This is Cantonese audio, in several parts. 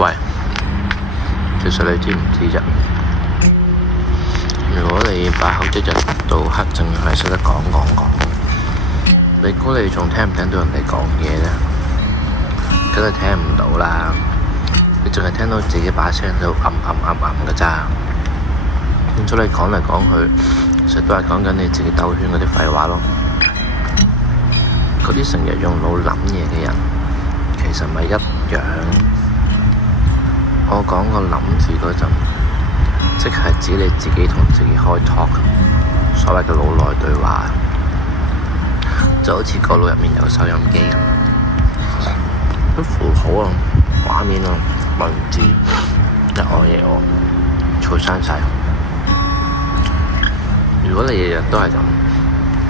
喂，其實你知唔知啫？如果你把口一日到黑淨係識得講，你估你仲聽唔聽到人哋講嘢呢？梗係聽唔到啦，你淨係聽到自己把聲喺度噏㗎咋。變咗你講嚟講去，其實都係講緊你自己兜圈嗰啲廢話咯。嗰啲成日用腦諗嘢嘅人，其實咪一樣。我講個諗字嗰陣，即係指你自己同自己開 talk， 所謂嘅腦內對話，就好似個腦入面有個收音機咁，啲符號啊、畫面啊、文字一我嘢我，嘈生晒。如果你日日都係咁，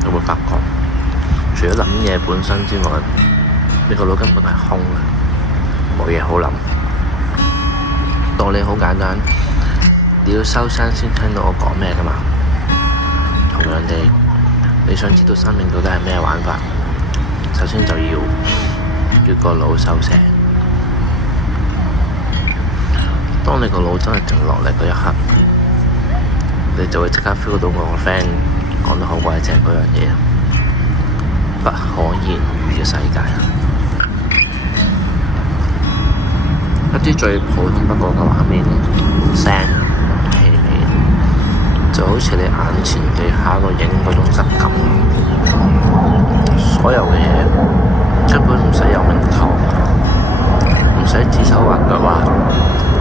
你會發覺，除咗諗嘢本身之外，你個腦根本係空嘅，冇嘢好諗。道理好簡單，你要收聲先聽到我講咩㗎嘛。同樣地，你想知道生命到底係咩玩法，首先就要個腦收聲。當你個腦真係靜落嚟嗰一刻，你就會即刻 feel 到我個 friend 講得好鬼正嗰樣嘢，不可言喻嘅世界。一啲最普通不過嘅畫面、聲、氣味，就好似你眼前地下個影嗰種質感，所有嘅嘢根本唔使有名堂，唔使指手畫腳話，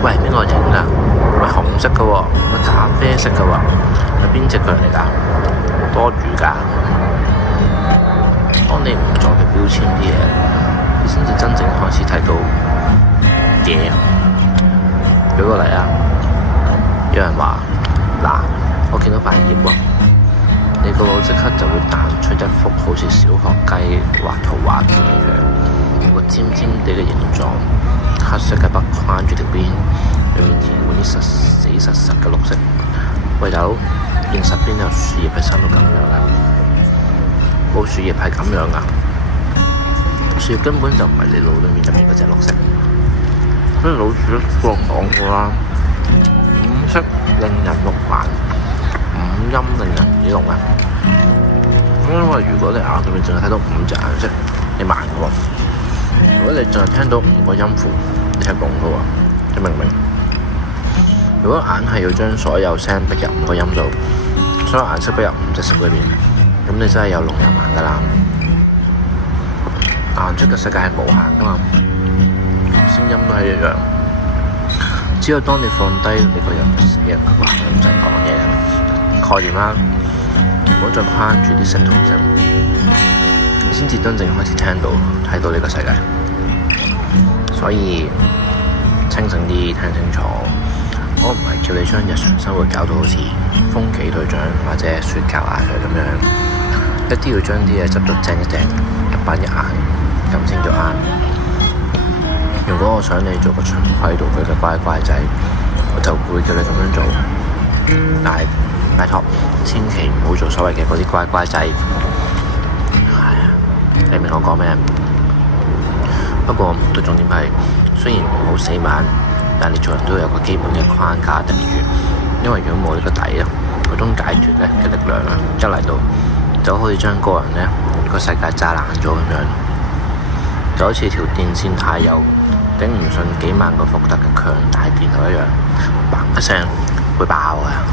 喂，邊個影㗎？喂，紅色嘅喎，喂，咖啡色嘅喎，係邊隻腳嚟㗎？多餘㗎。當你唔再去標籤啲嘢，你先至真正開始睇到嘢。舉個例啊，有人話嗱，我見到塊葉喎，你個腦即刻就會彈出一幅好似小學雞畫圖畫嘅樣，個尖尖地嘅形狀，黑色嘅筆框住條邊，裏面填滿啲死實嘅綠色。喂大佬，現實邊有樹葉係生到咁樣㗎？冇樹葉係咁樣㗎，樹葉根本就唔係你腦裏面入面嗰隻綠色。所以老鼠都講過啦，五色令人目盲，五音令人耳聾啊。因為如果你眼裏面淨係睇到五隻顏色，你盲嘅喎；如果你淨係聽到五個音符，你係聾嘅喎。你明唔明？如果硬係要將所有聲逼入五個音度，所有顏色逼入五隻色裏面，咁你真係有聾有盲噶啦。顏色嘅世界係無限噶嘛，聲音都係一樣。只有當你放低你個人嘅死人話咁就講嘢概念啦，唔好再框住啲色同聲，你先至真正開始聽到睇到呢個世界。所以清醒啲，聽清楚。我唔係叫你將日常生活搞到好似風紀隊長或者雪球阿 Sir 咁樣，一啲要將啲嘢執到正一正，一板一眼，咁先叫啱。如果我想你做個循規蹈矩嘅乖乖仔，我就會叫你咁樣做。但係拜託，千祈唔好做所謂嘅嗰啲乖乖仔。你明我講咩？不過個重點係，雖然唔好死板，但你做人都有個基本嘅框架定住。因為如果冇呢個底啊，嗰種解脫咧嘅力量啊，一嚟到就可以將個人咧個世界炸爛咗咁樣，就好似條電線太幼，頂唔順幾萬個伏特嘅強大電流一樣，砰一聲會爆啊！